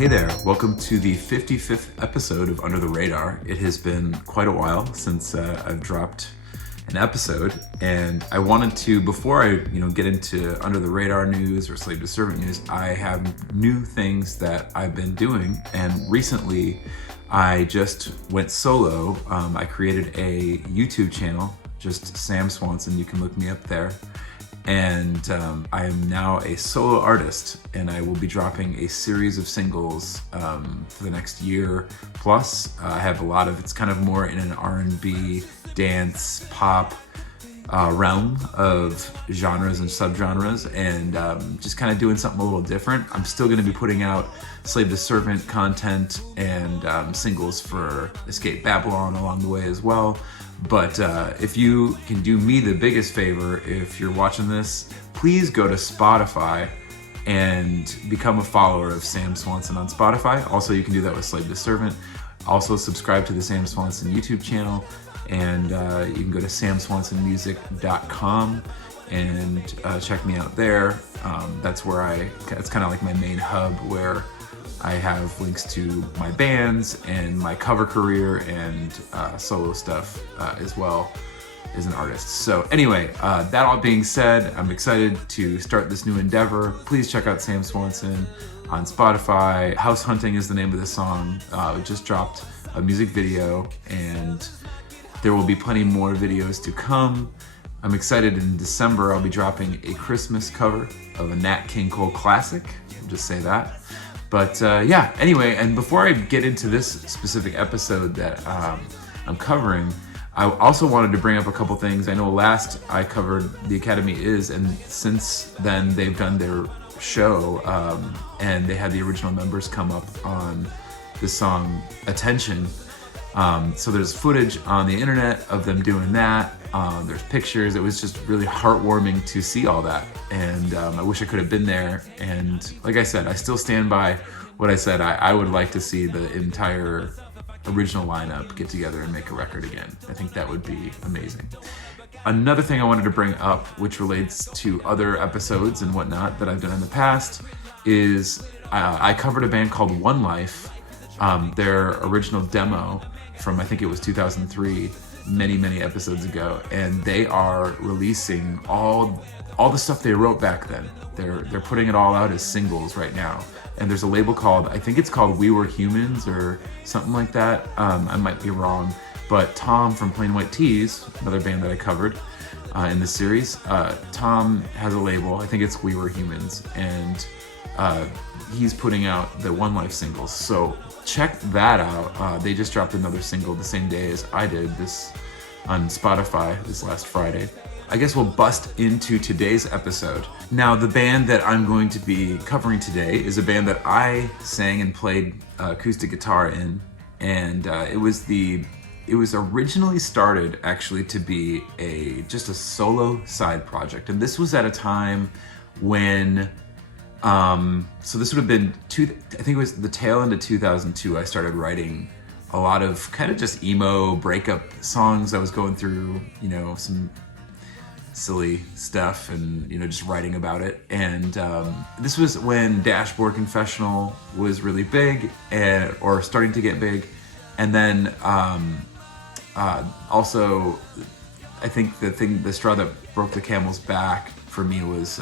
Hey there, welcome to the 55th episode of Under the Radar. It has been quite a while since I've dropped an episode, and I wanted to, before I get into Under the Radar news or Slave to Servant news, I have new things that I've been doing, and recently I just went solo. I created a YouTube channel, just Sam Swanson, you can look me up there. And I am now a solo artist, and I will be dropping a series of singles for the next year plus. I have a lot of, it's kind of more in an R&B, dance, pop realm of genres and subgenres, and just kind of doing something a little different. I'm still going to be putting out Slave to Servant content and singles for Escape Babylon along the way as well. But if you can do me the biggest favor, if you're watching this, please go to Spotify and become a follower of Sam Swanson on Spotify. Also, you can do that with Slave to Servant. Also, subscribe to the Sam Swanson YouTube channel, and you can go to samswansonmusic.com and check me out there. That's where it's kind of like my main hub, where I have links to my bands and my cover career and solo stuff as well as an artist. So anyway, that all being said, I'm excited to start this new endeavor. Please check out Sam Swanson on Spotify. House Hunting is the name of the song. We just dropped a music video, and there will be plenty more videos to come. I'm excited. In December, I'll be dropping a Christmas cover of a Nat King Cole classic. I'll just say that. But yeah, anyway, and before I get into this specific episode that I'm covering, I also wanted to bring up a couple things. I know last I covered The Academy Is, and since then they've done their show, and they had the original members come up on the song Attention. So there's footage on the internet of them doing that. There's pictures. It was just really heartwarming to see all that, and I wish I could have been there. And like I said, I still stand by what I said. I would like to see the entire original lineup get together and make a record again. I think that would be amazing. Another thing I wanted to bring up, which relates to other episodes and whatnot that I've done in the past, is I covered a band called Dormlife, their original demo from, I think it was 2003, many episodes ago, and they are releasing all the stuff they wrote back then. They're putting it all out as singles right now, and there's a label called, I think it's called We Were Humans or something like that. I might be wrong, but Tom from Plain White T's, another band that I covered in this series, Tom has a label, I think it's We Were Humans, and he's putting out the Dormlife singles, so check that out. They just dropped another single the same day as I did, this on Spotify this last Friday. I guess we'll bust into today's episode. Now, the band that I'm going to be covering today is a band that I sang and played acoustic guitar in, and it was originally started actually to be just a solo side project, and this was at a time when so this would have been I think it was the tail end of 2002. I started writing a lot of kind of just emo breakup songs. I was going through, some silly stuff and, just writing about it. And this was when Dashboard Confessional was really big, or starting to get big. And then also, I think the straw that broke the camel's back for me was,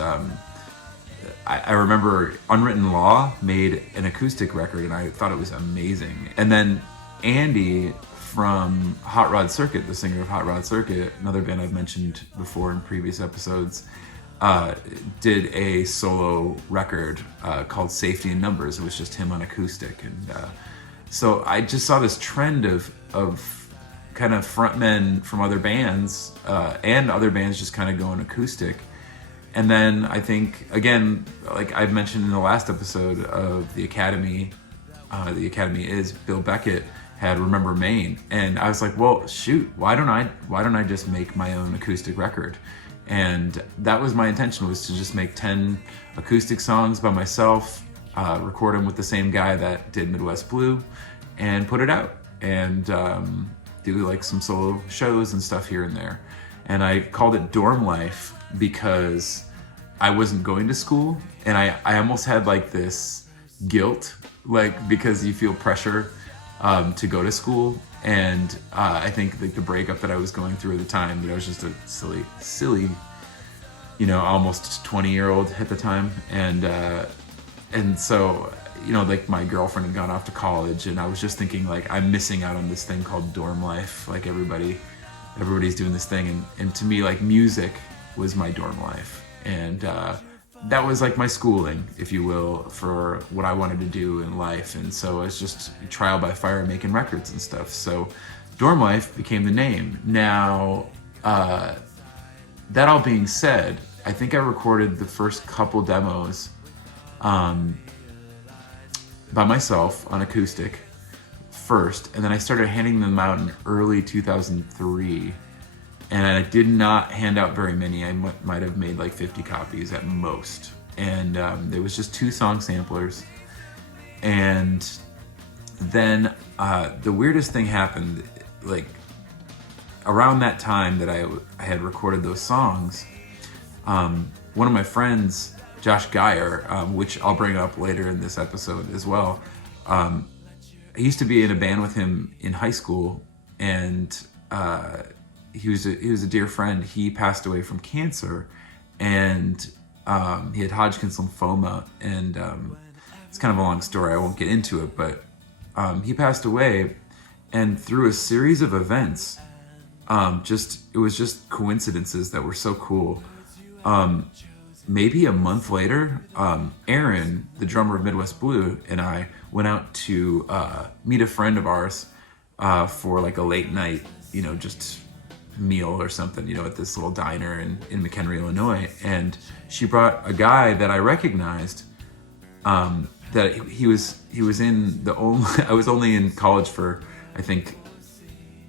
I remember Unwritten Law made an acoustic record, and I thought it was amazing. And then Andy from Hot Rod Circuit, the singer of Hot Rod Circuit, another band I've mentioned before in previous episodes, did a solo record called Safety in Numbers. It was just him on acoustic. And so I just saw this trend of kind of frontmen from other bands and other bands just kind of going acoustic. And then I think, again, like I've mentioned in the last episode of The Academy Is, Bill Beckett had Remember Maine, and I was like, well, shoot, why don't I just make my own acoustic record? And that was my intention, was to just make 10 acoustic songs by myself, record them with the same guy that did Midwest Blue, and put it out, and do like some solo shows and stuff here and there. And I called it Dormlife because I wasn't going to school, and I almost had like this guilt like because you feel pressure to go to school. And I think like the breakup that I was going through at the time, that I was just a silly, almost 20-year-old at the time, and so like my girlfriend had gone off to college, and I was just thinking like I'm missing out on this thing called dorm life. Like everybody's doing this thing, and to me like music was my dorm life, and that was like my schooling, if you will, for what I wanted to do in life. And so I was just trial by fire making records and stuff. So Dormlife became the name. Now, that all being said, I think I recorded the first couple demos by myself on acoustic first, and then I started handing them out in early 2003. And I did not hand out very many. I might have made like 50 copies at most. And there was just 2 song samplers. And then the weirdest thing happened, like around that time that I had recorded those songs, one of my friends, Josh Geyer, which I'll bring up later in this episode as well, I used to be in a band with him in high school, and he was a dear friend. He passed away from cancer, and he had Hodgkin's lymphoma, and it's kind of a long story. I won't get into it, but he passed away, and through a series of events, it was just coincidences that were so cool. Maybe a month later, Aaron, the drummer of Midwest Blue, and I went out to meet a friend of ours for like a late night, just meal or something, at this little diner in McHenry, Illinois. And she brought a guy that I recognized, that he was in the only, I was only in college for, I think,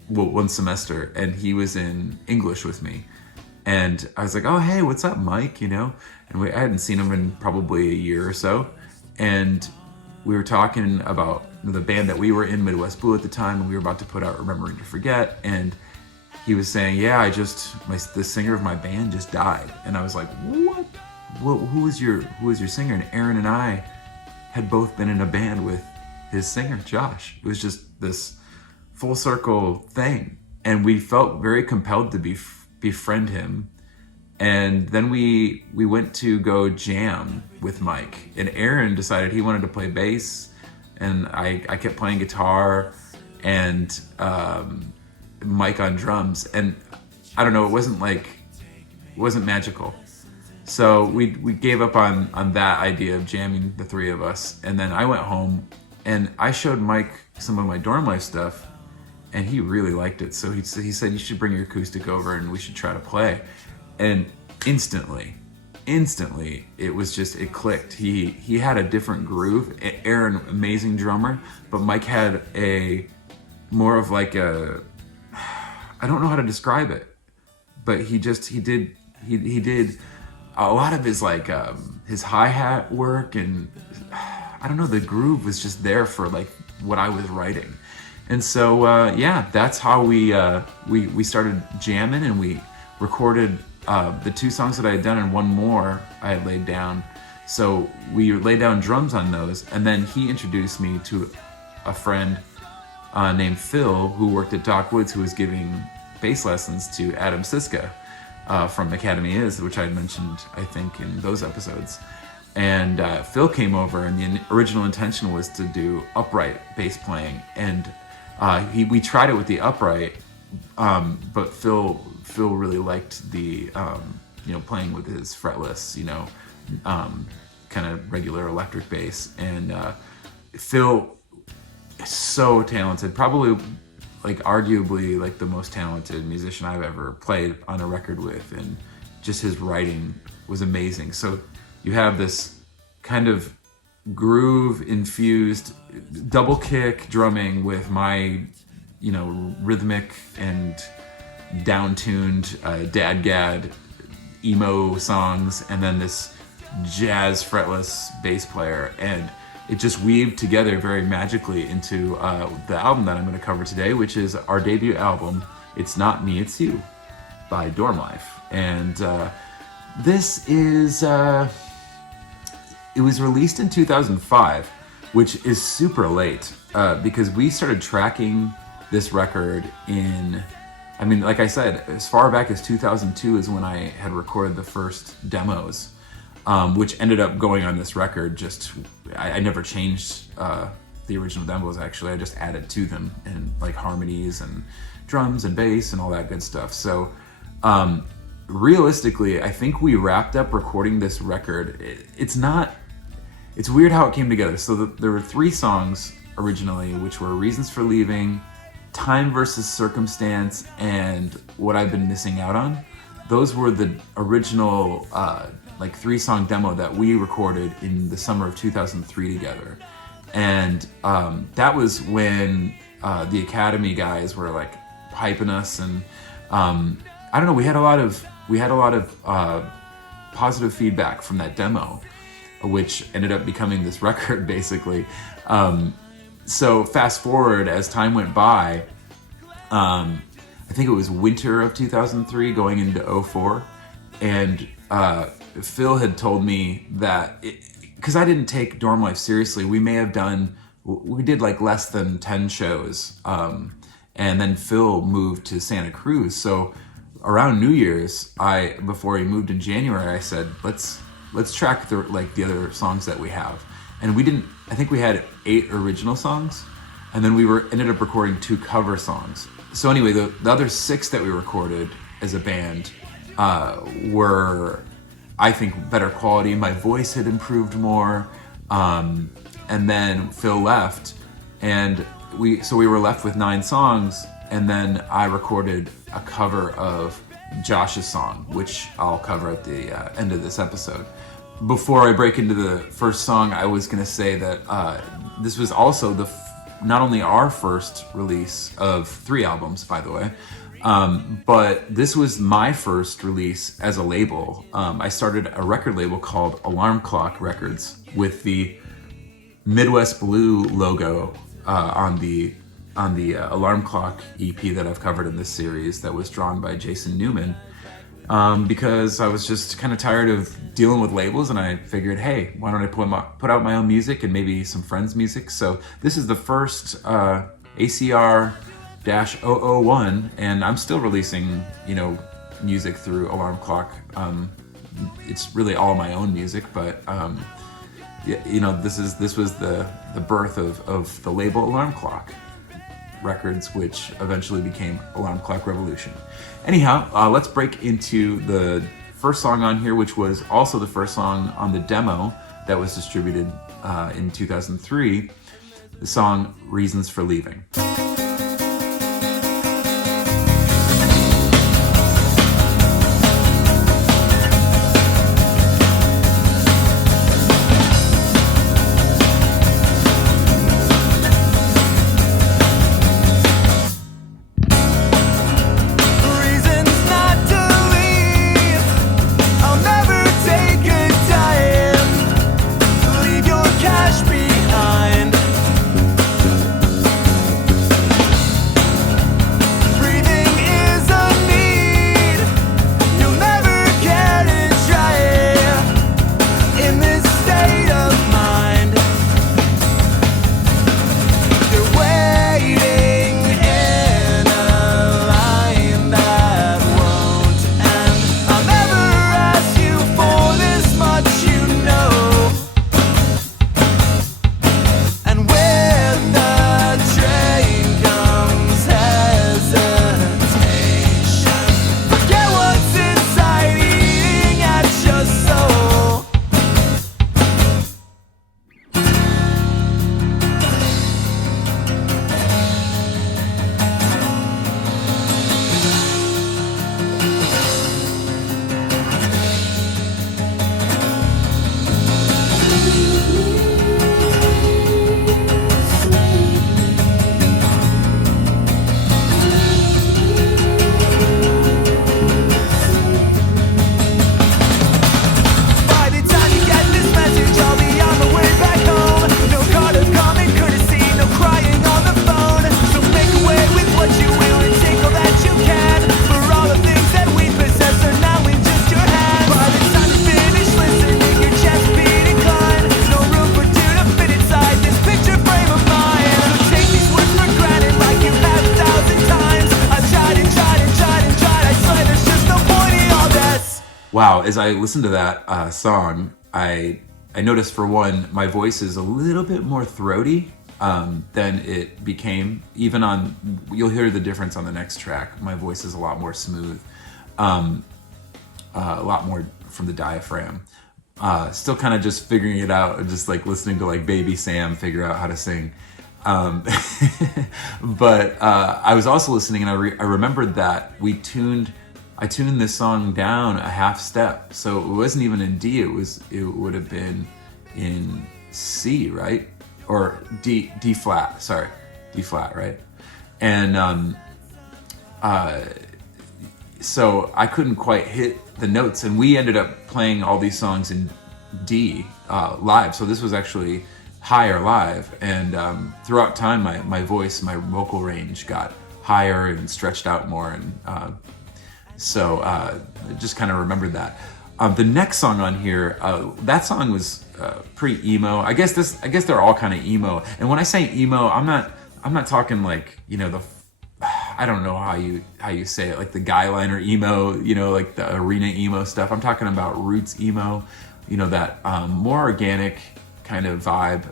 one semester, and he was in English with me. And I was like, oh, hey, what's up, Mike? And I hadn't seen him in probably a year or so. And we were talking about the band that we were in, Midwest Blue at the time, and we were about to put out Remembering to Forget. And he was saying, yeah, the singer of my band just died. And I was like, what? Who was your singer? And Aaron and I had both been in a band with his singer, Josh. It was just this full circle thing. And we felt very compelled to befriend him. And then we went to go jam with Mike. And Aaron decided he wanted to play bass. And I kept playing guitar, and Mike on drums. And I don't know, it wasn't magical. So we gave up on that idea of jamming, the 3 of us. And then I went home and I showed Mike some of my Dormlife stuff, and he really liked it. So he said, you should bring your acoustic over and we should try to play. And instantly, it clicked. He had a different groove. Aaron, amazing drummer, but Mike had a more of like a, I don't know how to describe it, but he did a lot of his like his hi-hat work, and I don't know, the groove was just there for like what I was writing. And so that's how we started jamming, and we recorded the 2 songs that I had done, and one more I had laid down. So we laid down drums on those, and then he introduced me to a friend named Phil, who worked at Doc Woods, who was giving bass lessons to Adam Siska from Academy Is, which I had mentioned, I think, in those episodes. And Phil came over, and the original intention was to do upright bass playing, and we tried it with the upright, but Phil really liked the playing with his fretless, kind of regular electric bass. And Phil is so talented, probably like arguably like the most talented musician I've ever played on a record with, and just his writing was amazing. So you have this kind of groove infused double kick drumming with my rhythmic and down-tuned dadgad emo songs, and then this jazz fretless bass player, and it just weaved together very magically into the album that I'm going to cover today, which is our debut album, It's Not Me, It's You, by Dormlife. And this is it was released in 2005, which is super late because we started tracking this record in, I mean, like I said, as far back as 2002 is when I had recorded the first demos, which ended up going on this record. Just, I never changed the original demos, actually. I just added to them, and like harmonies and drums and bass and all that good stuff. So realistically, I think we wrapped up recording this record. It's weird how it came together. So there were 3 songs originally, which were Reasons for Leaving, Time versus Circumstance, and What I've Been Missing Out On. Those were the original 3-song demo that we recorded in the summer of 2003 together. And that was when the Academy guys were like hyping us, and I don't know, we had a lot of positive feedback from that demo, which ended up becoming this record basically. So fast forward as time went by, I think it was winter of 2003 going into 2004, and Phil had told me that, because I didn't take Dormlife seriously, we did like less than 10 shows, and then Phil moved to Santa Cruz. So around New Year's, before he moved in January, I said, let's track the other songs that we have. And I think we had 8 original songs, and then we ended up recording 2 cover songs. So anyway, the other 6 that we recorded as a band were, I think, better quality. My voice had improved more, and then Phil left, and we were left with 9 songs, and then I recorded a cover of Josh's song, which I'll cover at the end of this episode. Before I break into the first song, I was going to say that this was also not only our first release of 3 albums, by the way, but this was my first release as a label. I started a record label called Alarm Clock Records with the Midwest Blue logo on the Alarm Clock EP that I've covered in this series, that was drawn by Jason Newman. Because I was just kind of tired of dealing with labels, and I figured, hey, why don't I put out my own music and maybe some friends' music? So this is the first ACR-001, and I'm still releasing, music through Alarm Clock. It's really all my own music, but this was the birth of the label Alarm Clock Records, which eventually became Alarm Clock Revolution. Anyhow, let's break into the first song on here, which was also the first song on the demo that was distributed in 2003, the song Reasons for Leaving. wow, as I listened to that song, I noticed, for one, my voice is a little bit more throaty than it became. Even on, you'll hear the difference on the next track. My voice is a lot more smooth, a lot more from the diaphragm. Still kind of just figuring it out, just like listening to like Baby Sam figure out how to sing. But I was also listening, and I remembered that I tuned this song down a half step, so it wasn't even in D. It would have been in C, right? Or D flat. Sorry, D flat, right? And so I couldn't quite hit the notes, and we ended up playing all these songs in D live. So this was actually higher live, and throughout time, my voice, my vocal range got higher and stretched out more, and so just kind of remembered that. The next song on here, that song was pretty emo. I guess they're all kind of emo. And when I say emo, I'm not talking like, you know, I don't know how you say it, like the guy liner emo, you know, like the arena emo stuff. I'm talking about roots emo, you know, that more organic kind of vibe.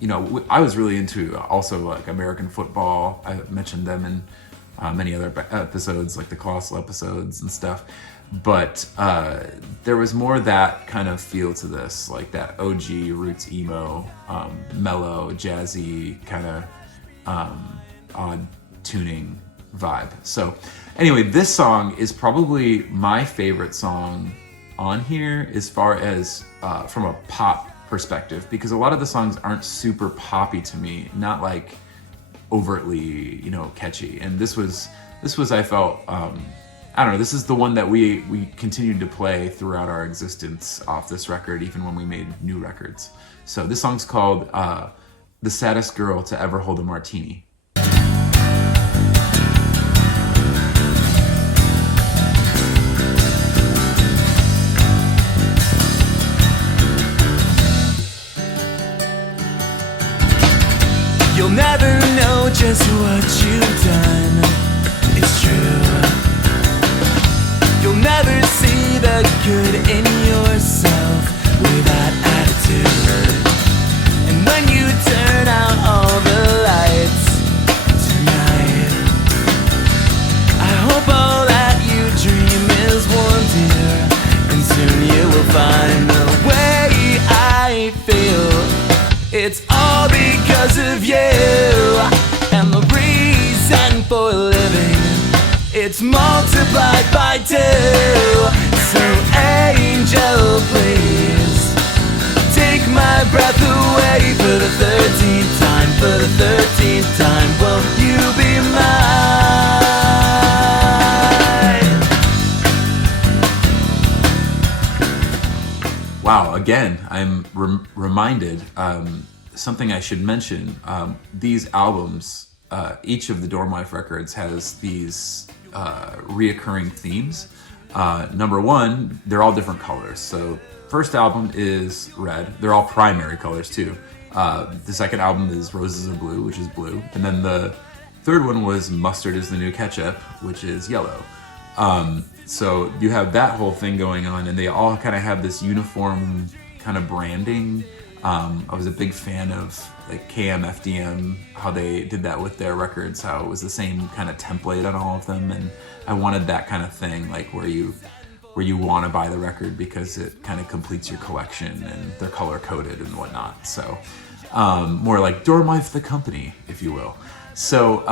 You know, I was really into also like American football. I mentioned them in many other episodes, like the Colossal episodes and stuff. But there was more that kind of feel to this, like that OG roots emo, mellow, jazzy, kind of odd tuning vibe. So anyway, this song is probably my favorite song on here as far as from a pop perspective, because a lot of the songs aren't super poppy to me, not like overtly, you know, catchy. And this was I felt, I don't know, this is the one that we continued to play throughout our existence off this record, even when we made new records. So this song's called The Saddest Girl to Ever Hold a Martini. You'll never know just what you've done, it's true. You'll never see the good in yourself with that attitude. And when you turn out all the lights tonight, I hope all that you dream is warm, dear. And soon you will find the way I feel. It's all because of you, and the reason for living, it's multiplied by 2. So angel, please take my breath away for the 13th time. For the 13th time, will you be mine? Wow, again, I'm reminded, something I should mention, these albums, each of the Dormlife records has these reoccurring themes. Number one, they're all different colors. So first album is red. They're all primary colors too. The second album is Roses Are Blue, which is blue. And then the third one was Mustard is the New Ketchup, which is yellow. So you have that whole thing going on, and they all kind of have this uniform kind of branding. I was a big fan of like KMFDM, how they did that with their records, how it was the same kind of template on all of them, and I wanted that kind of thing, like where you want to buy the record because it kind of completes your collection and they're color coded and whatnot. So more like Dormlife the company, if you will. So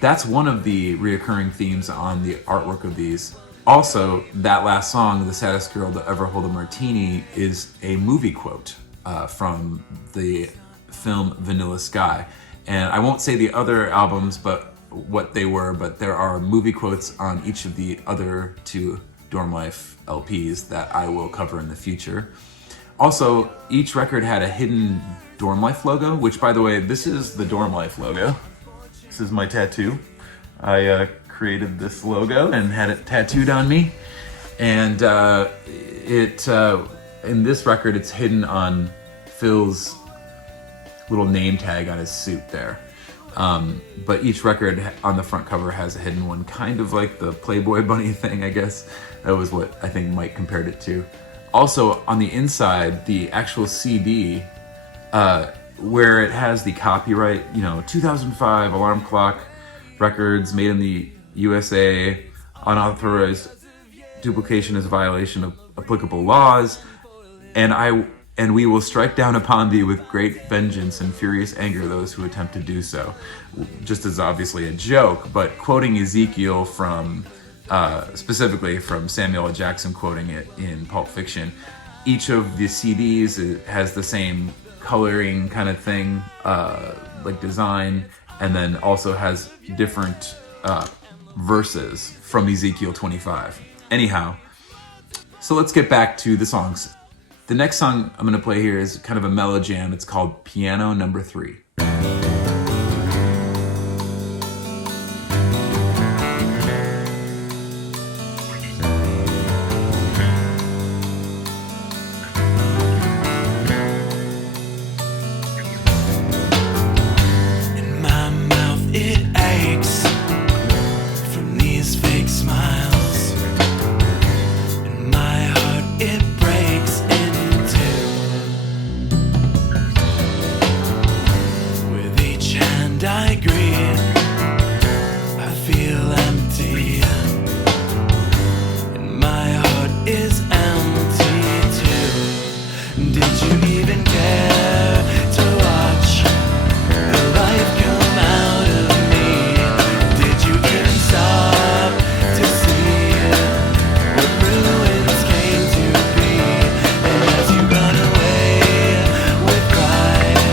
that's one of the reoccurring themes on the artwork of these. Also, that last song, The Saddest Girl to Ever Hold a Martini, is a movie quote from the film Vanilla Sky. And I won't say the other albums, but what they were, but there are movie quotes on each of the other 2 Dormlife LPs that I will cover in the future. Also, each record had a hidden Dormlife logo, which, by the way, this is the Dormlife logo. This is my tattoo. I created this logo and had it tattooed on me. And in this record, it's hidden on Phil's little name tag on his suit there. But each record on the front cover has a hidden one, kind of like the Playboy Bunny thing, I guess. That was what I think Mike compared it to. Also, on the inside, the actual CD, where it has the copyright, 2005 Alarm Clock Records, made in the USA, unauthorized duplication is a violation of applicable laws, and we will strike down upon thee with great vengeance and furious anger those who attempt to do so. Just as obviously a joke, but quoting Ezekiel from, specifically from Samuel L. Jackson quoting it in Pulp Fiction, each of the CDs has the same coloring kind of thing, like design, and then also has different verses from Ezekiel 25. Anyhow, so let's get back to the songs. The next song I'm going to play here is kind of a mellow jam. It's called Piano Number 3. In my mouth it aches from these fake smiles. In my heart it breaks in two. With each hand I greet, I feel empty. And my heart is empty too. Did you even care to watch the life come out of me? Did you even stop to see what ruins came to be? And as you run away with pride,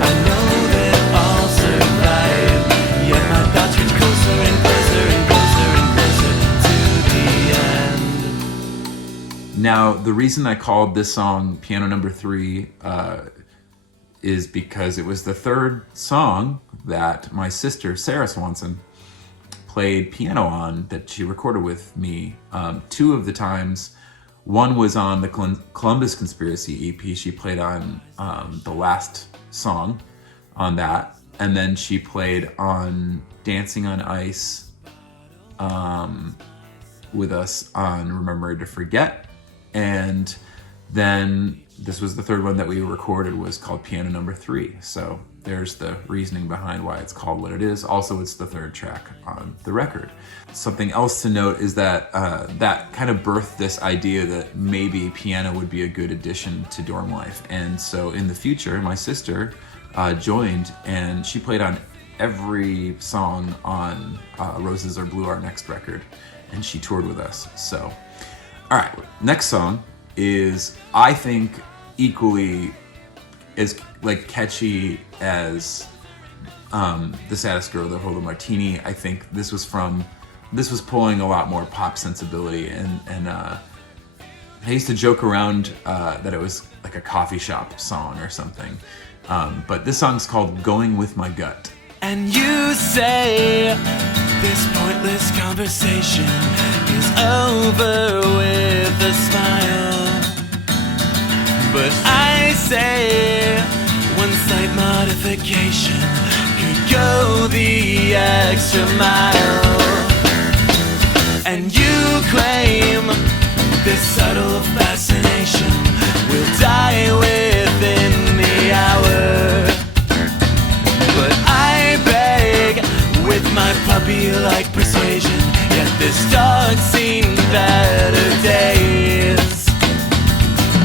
I know that I'll survive. Yet my thoughts reach closer and closer and closer and closer to the end. Now, the reason I called this song Piano Number 3 is because it was the third song that my sister, Sarah Swanson, played piano on that she recorded with me. Two of the times, one was on the Columbus Conspiracy EP. She played on the last song on that. And then she played on Dancing on Ice with us on Remember to Forget. And then this was the third one that we recorded, was called Piano Number 3. So there's the reasoning behind why it's called what it is. Also, it's the third track on the record. Something else to note is that that kind of birthed this idea that maybe piano would be a good addition to Dormlife. And so in the future, my sister joined, and she played on every song on Roses Are Blue, our next record, and she toured with us. So, all right, next song is, I think, equally as like catchy as The Saddest Girl That Hold a Martini. I think this was pulling a lot more pop sensibility, and I used to joke around that it was like a coffee shop song or something. But this song's called Going With My Gut. And you say this pointless conversation is over with a smile. But I say one slight modification could go the extra mile. And you claim this subtle fascination will die within the hour. But I beg with my puppy-like persuasion, yet this dog's seen better days.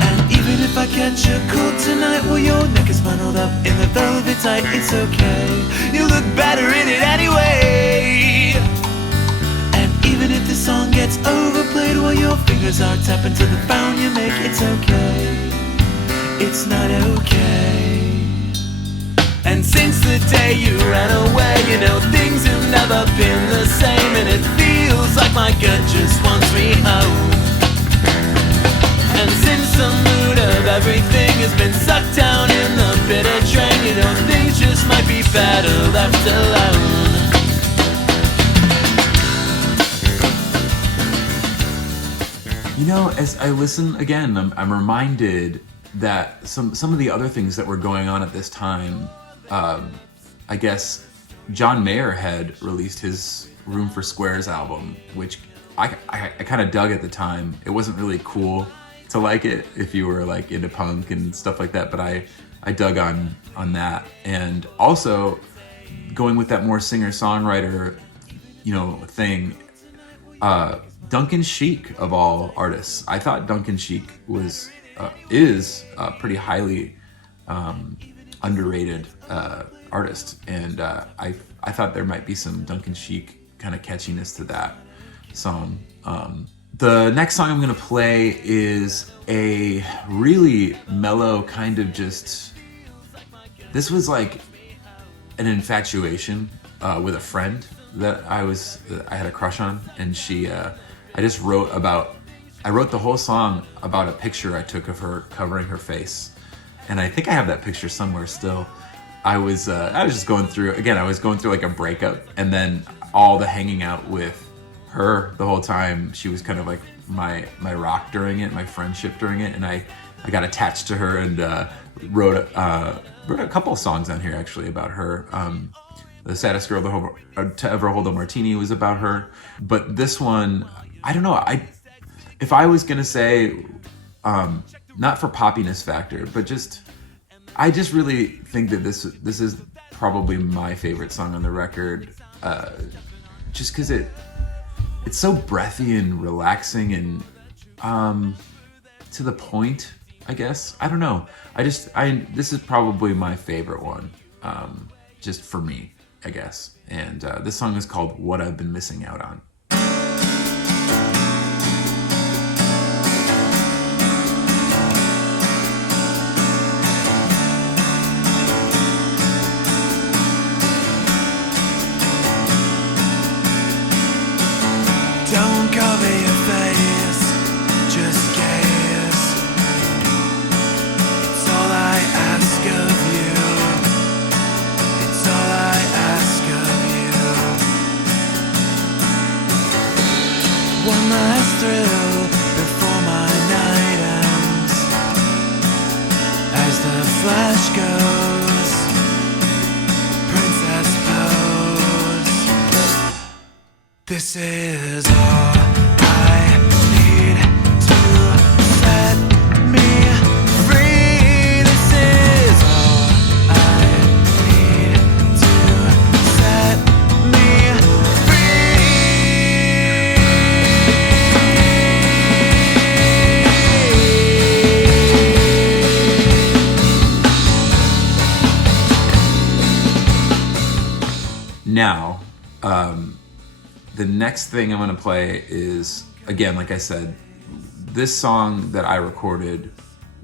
And even if I catch a cold tonight, well, your neck is bundled up in the velvet tight, it's okay. You look better in it anyway. And even if the song gets overplayed, well, your fingers are tapping to the sound you make, it's okay. It's not okay. And since the day you ran away, you know things have never been the same. And it feels like my gut just wants me home. And since the mood of everything has been sucked down in the bitter train, you know things just might be better left alone. You know, as I listen again, I'm reminded that some of the other things that were going on at this time, I guess John Mayer had released his Room for Squares album, which I kind of dug at the time. It wasn't really cool to like it if you were like into punk and stuff like that, but I dug on that. And also going with that more singer-songwriter, thing, Duncan Sheik of all artists. I thought Duncan Sheik is a pretty highly underrated artist, and I thought there might be some Duncan Sheik kind of catchiness to that song. The next song I'm gonna play is a really mellow kind of this was like an infatuation with a friend that I had a crush on, and I wrote the whole song about a picture I took of her covering her face, and I think I have that picture somewhere still. I was just going through like a breakup, and then all the hanging out with her the whole time. She was kind of like my rock during it, my friendship during it, and I got attached to her and wrote a couple of songs on here actually about her. The Saddest Girl to Ever Hold a Martini was about her, but this one, I don't know. If I was gonna say, not for poppiness factor, but I just really think that this is probably my favorite song on the record, just because it's so breathy and relaxing and to the point, I guess. I don't know. This is probably my favorite one, just for me, I guess. And this song is called What I've Been Missing Out On. Don't cover your face, just gaze. It's all I ask of you. It's all I ask of you. One last thrill before my night ends. As the flash goes, princess pose. This is all I need to set me free. This is all I need to set me free. Now, the next thing I'm going to play is, again, like I said, this song that I recorded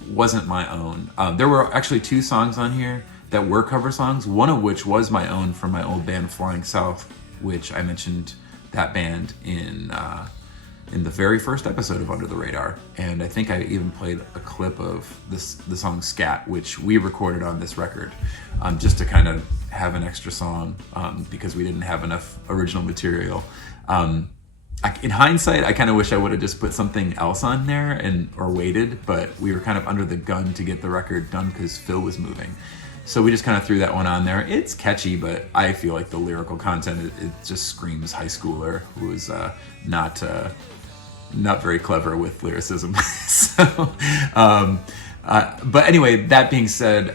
wasn't my own. There were actually 2 songs on here that were cover songs, one of which was my own from my old band Flying South, which I mentioned that band in the very first episode of Under the Radar. And I think I even played a clip of the song Scat, which we recorded on this record, just to kind of have an extra song, because we didn't have enough original material. In hindsight, I kind of wish I would have just put something else on there or waited, but we were kind of under the gun to get the record done because Phil was moving. So we just kind of threw that one on there. It's catchy, but I feel like the lyrical content, it just screams high schooler who is not very clever with lyricism. So, but anyway, that being said,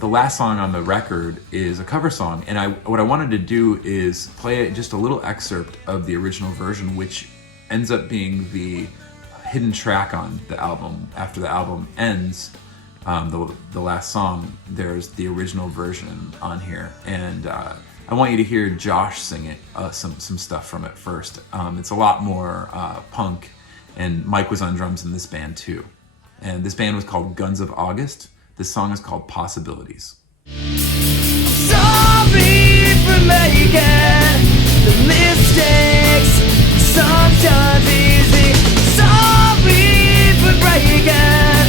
the last song on the record is a cover song, and what I wanted to do is play just a little excerpt of the original version, which ends up being the hidden track on the album. After the album ends, the last song, there's the original version on here, and I want you to hear Josh sing it, some stuff from it first. It's a lot more punk, and Mike was on drums in this band too. And this band was called Guns of August. This song is called Possibilities. sorry for making the mistakes sometimes easy. Sorry for breaking,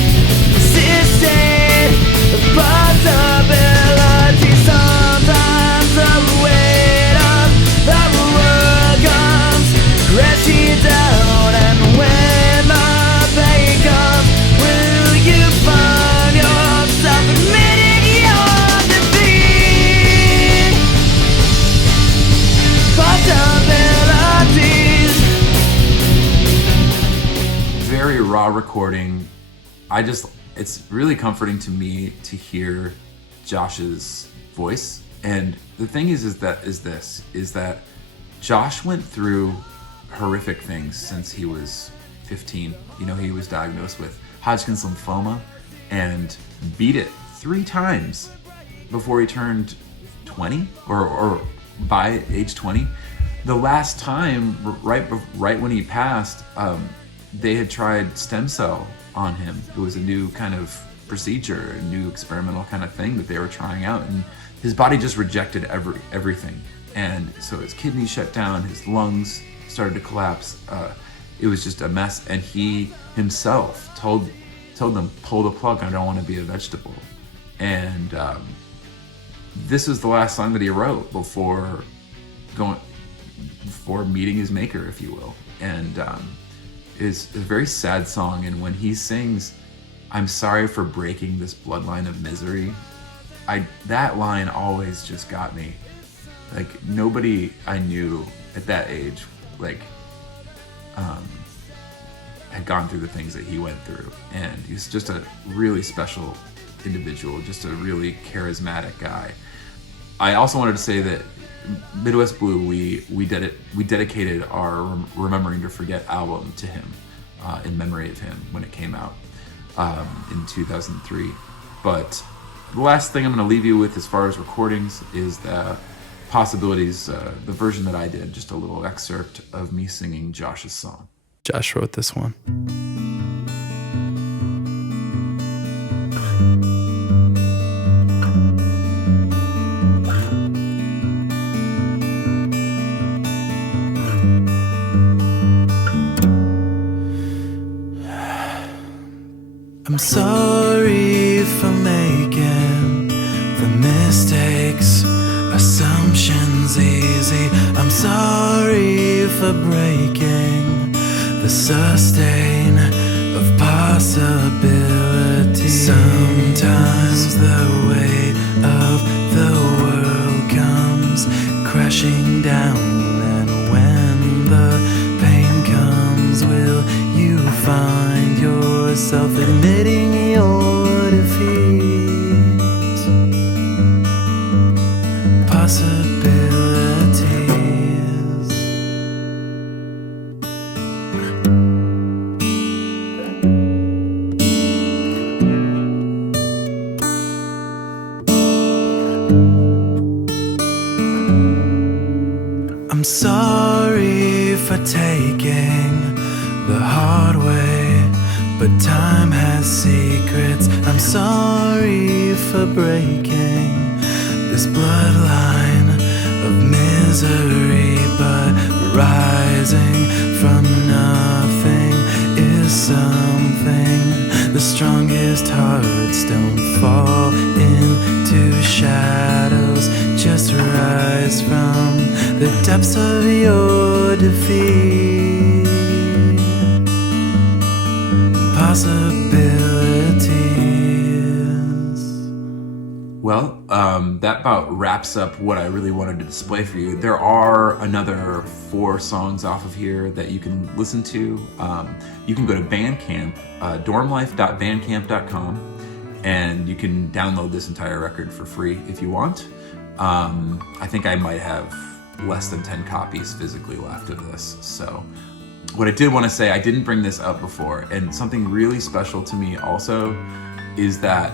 resisting the possibility. Sometimes the weight of the world comes crashing down, and when the pain comes, will you find yourself admitting your defeat? raw recording, it's really comforting to me to hear Josh's voice. And the thing is that Josh went through horrific things since he was 15. You know, he was diagnosed with Hodgkin's lymphoma and beat it 3 times before he turned 20 or by age 20. The last time, right when he passed, they had tried stem cell on him. It was a new kind of procedure, a new experimental kind of thing that they were trying out, and his body just rejected everything. And so his kidneys shut down, his lungs started to collapse. It was just a mess, and he himself told them, pull the plug, I don't want to be a vegetable. And this was the last song that he wrote before meeting his maker, if you will. And is a very sad song. And when he sings, I'm sorry for breaking this bloodline of misery, that line always just got me. Like, nobody I knew at that age, like, had gone through the things that he went through. And he's just a really special individual, just a really charismatic guy. I also wanted to say that Midwest Blue, we dedicated our Remembering to Forget album to him, in memory of him when it came out in 2003. But the last thing I'm going to leave you with as far as recordings is the Possibilities, the version that I did, just a little excerpt of me singing Josh's song. Josh wrote this one. I'm sorry for making the mistakes, assumptions easy. I'm sorry for breaking the sustain of possibility. Sometimes the weight of the world comes crashing down, and when the pain comes, will you find yourself admitting your defeat? Possibilities. I'm sorry for taking the hard way, but time has secrets. I'm sorry for breaking this bloodline of misery, but rising from nothing is something. The strongest hearts don't fall into shadows, just rise from the depths of your defeat. Possibilities. Well, that about wraps up what I really wanted to display for you. There are another 4 songs off of here that you can listen to. You can go to Bandcamp, dormlife.bandcamp.com, and you can download this entire record for free if you want. I think I might have less than 10 copies physically left of this. So what I did want to say, I didn't bring this up before, and something really special to me also is that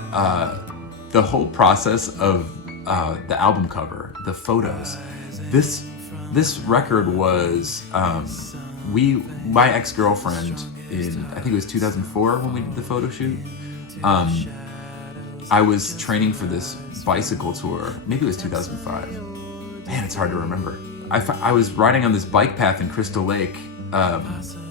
the whole process of the album cover, the photos, this record was my ex-girlfriend in, I think it was 2004 when we did the photo shoot. I was training for this bicycle tour. Maybe it was 2005. Man, it's hard to remember. I was riding on this bike path in Crystal Lake,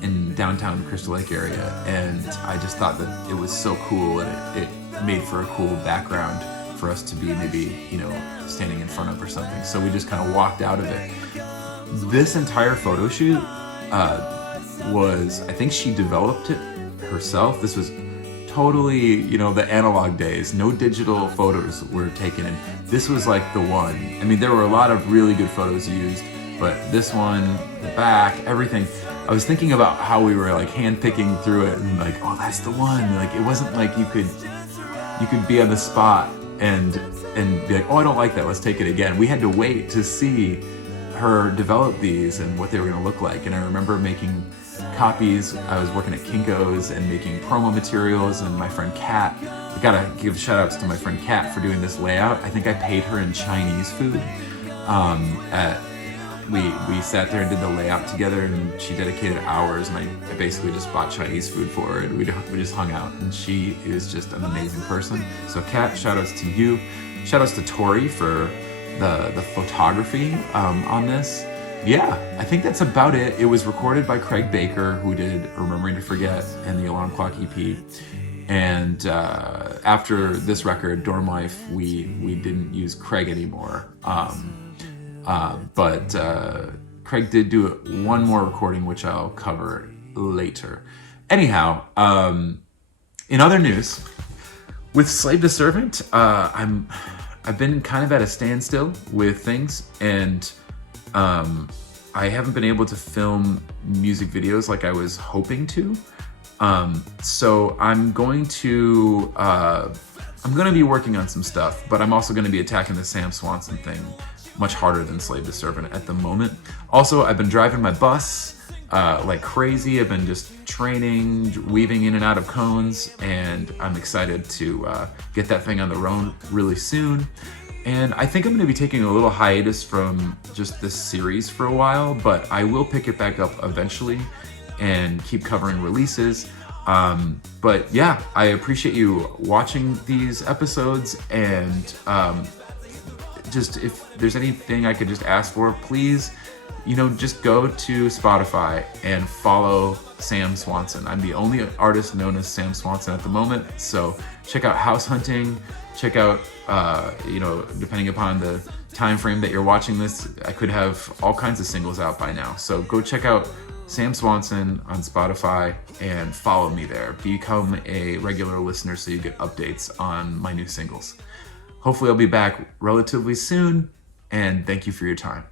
in downtown Crystal Lake area, and I just thought that it was so cool, and it made for a cool background for us to be maybe, standing in front of or something. So we just kind of walked out of it. This entire photo shoot was, I think she developed it herself. This was totally, the analog days. No digital photos were taken, and this was like the one. I mean, there were a lot of really good photos used, but this one, the back, everything, I was thinking about how we were like hand picking through it and like, oh, that's the one. Like it wasn't like you could be on the spot and be like, oh, I don't like that, let's take it again. We had to wait to see her develop these and what they were going to look like. And I remember making copies. I was working at Kinko's and making promo materials, and my friend Kat, I gotta give shout outs to my friend Kat for doing this layout. I think I paid her in Chinese food. We sat there and did the layout together, and she dedicated hours, and I basically just bought Chinese food for her, and we just hung out, and she is just an amazing person. So Kat, shout outs to you. Shout outs to Tori for the photography on this. Yeah, I think that's about it. It was recorded by Craig Baker, who did Remembering to Forget and the Alarm Clock EP. And after this record, Dormlife, we didn't use Craig anymore. But Craig did do one more recording, which I'll cover later. Anyhow, in other news, with Slave to Servant, I've been kind of at a standstill with things, and I haven't been able to film music videos like I was hoping to. So I'm going to be working on some stuff, but I'm also going to be attacking the Sam Swanson thing much harder than Slave to Servant at the moment. Also, I've been driving my bus like crazy. I've been just training, weaving in and out of cones, and I'm excited to get that thing on the road really soon. And I think I'm going to be taking a little hiatus from just this series for a while, but I will pick it back up eventually and keep covering releases. But yeah, I appreciate you watching these episodes, and just if there's anything I could just ask for, please, just go to Spotify and follow Sam Swanson. I'm the only artist known as Sam Swanson at the moment, so check out House Hunting. Check out, depending upon the time frame that you're watching this, I could have all kinds of singles out by now. So go check out Sam Swanson on Spotify and follow me there. Become a regular listener so you get updates on my new singles. Hopefully I'll be back relatively soon, and thank you for your time.